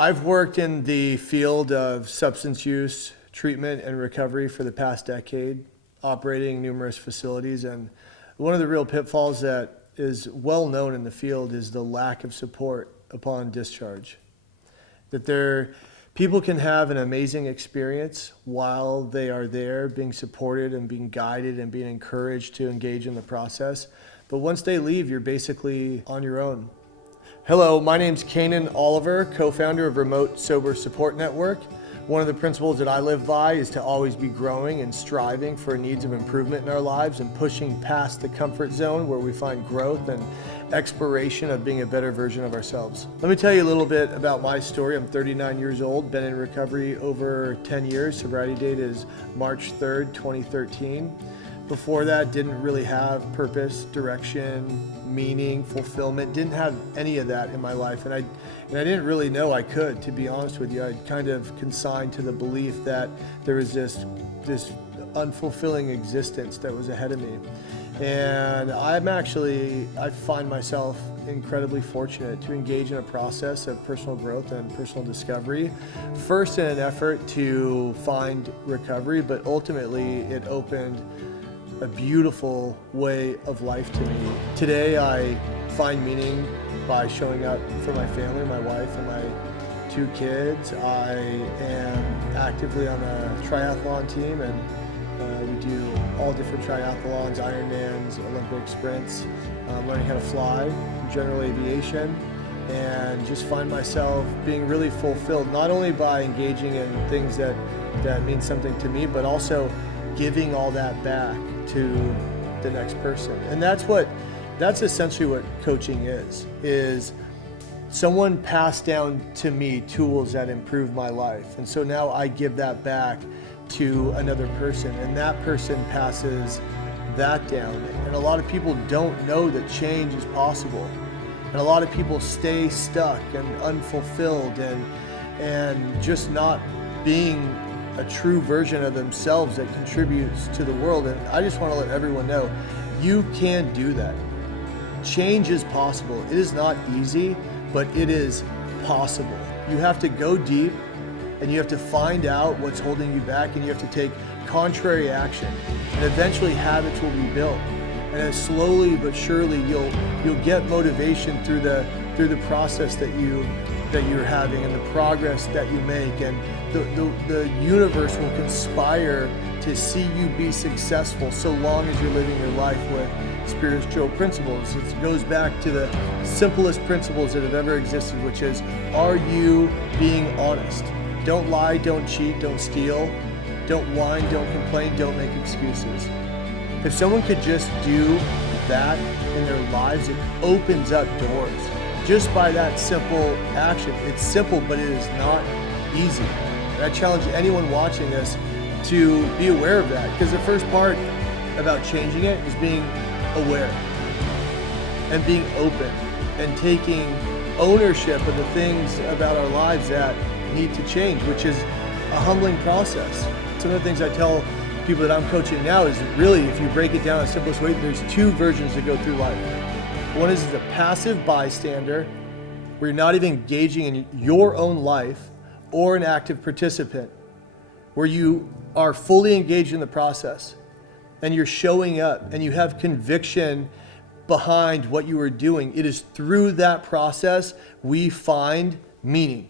I've worked in the field of substance use treatment and recovery for the past decade, operating numerous facilities. And one of the real pitfalls that is well known in the field is the lack of support upon discharge. People can have an amazing experience while they are there, being supported and being guided and being encouraged to engage in the process. But once they leave, you're basically on your own. Hello, my name's Cainan Oliver, co-founder of Remote Sober Support Network. One of the principles that I live by is to always be growing and striving for needs of improvement in our lives and pushing past the comfort zone where we find growth and exploration of being a better version of ourselves. Let me tell you a little bit about my story. I'm 39 years old, been in recovery over 10 years. Sobriety date is March 3rd, 2013. Before that, didn't really have purpose, direction, meaning, fulfillment, didn't have any of that in my life. And I didn't really know I could, to be honest with you. I'd kind of consigned to the belief that there was this unfulfilling existence that was ahead of me. And I find myself incredibly fortunate to engage in a process of personal growth and personal discovery, first in an effort to find recovery, but ultimately it opened a beautiful way of life to me. Today I find meaning by showing up for my family, my wife and my 2 kids. I am actively on a triathlon team, and we do all different triathlons, Ironmans, Olympic sprints, learning how to fly, general aviation, and just find myself being really fulfilled, not only by engaging in things that mean something to me, but also giving all that back to the next person. And that's essentially what coaching is someone passed down to me tools that improved my life. And so now I give that back to another person, and that person passes that down. And a lot of people don't know that change is possible. And a lot of people stay stuck and unfulfilled and just not being a true version of themselves that contributes to the world. And I just want to let everyone know, you can do that. Change is possible. It is not easy, but it is possible. You have to go deep, and you have to find out what's holding you back, and you have to take contrary action. And eventually habits will be built. And then slowly but surely you'll get motivation through the process that you're having and the progress that you make, and the universe will conspire to see you be successful so long as you're living your life with spiritual principles. It goes back to the simplest principles that have ever existed, which is, are you being honest? Don't lie, don't cheat, don't steal, don't whine, don't complain, don't make excuses. If someone could just do that in their lives, it opens up doors. Just by that simple action. It's simple, but it is not easy. And I challenge anyone watching this to be aware of that, because the first part about changing it is being aware and being open and taking ownership of the things about our lives that need to change, which is a humbling process. Some of the things I tell people that I'm coaching now is really, if you break it down in the simplest way, there's 2 versions to go through life. One is a passive bystander, where you're not even engaging in your own life, or an active participant, where you are fully engaged in the process and you're showing up and you have conviction behind what you are doing. It is through that process we find meaning.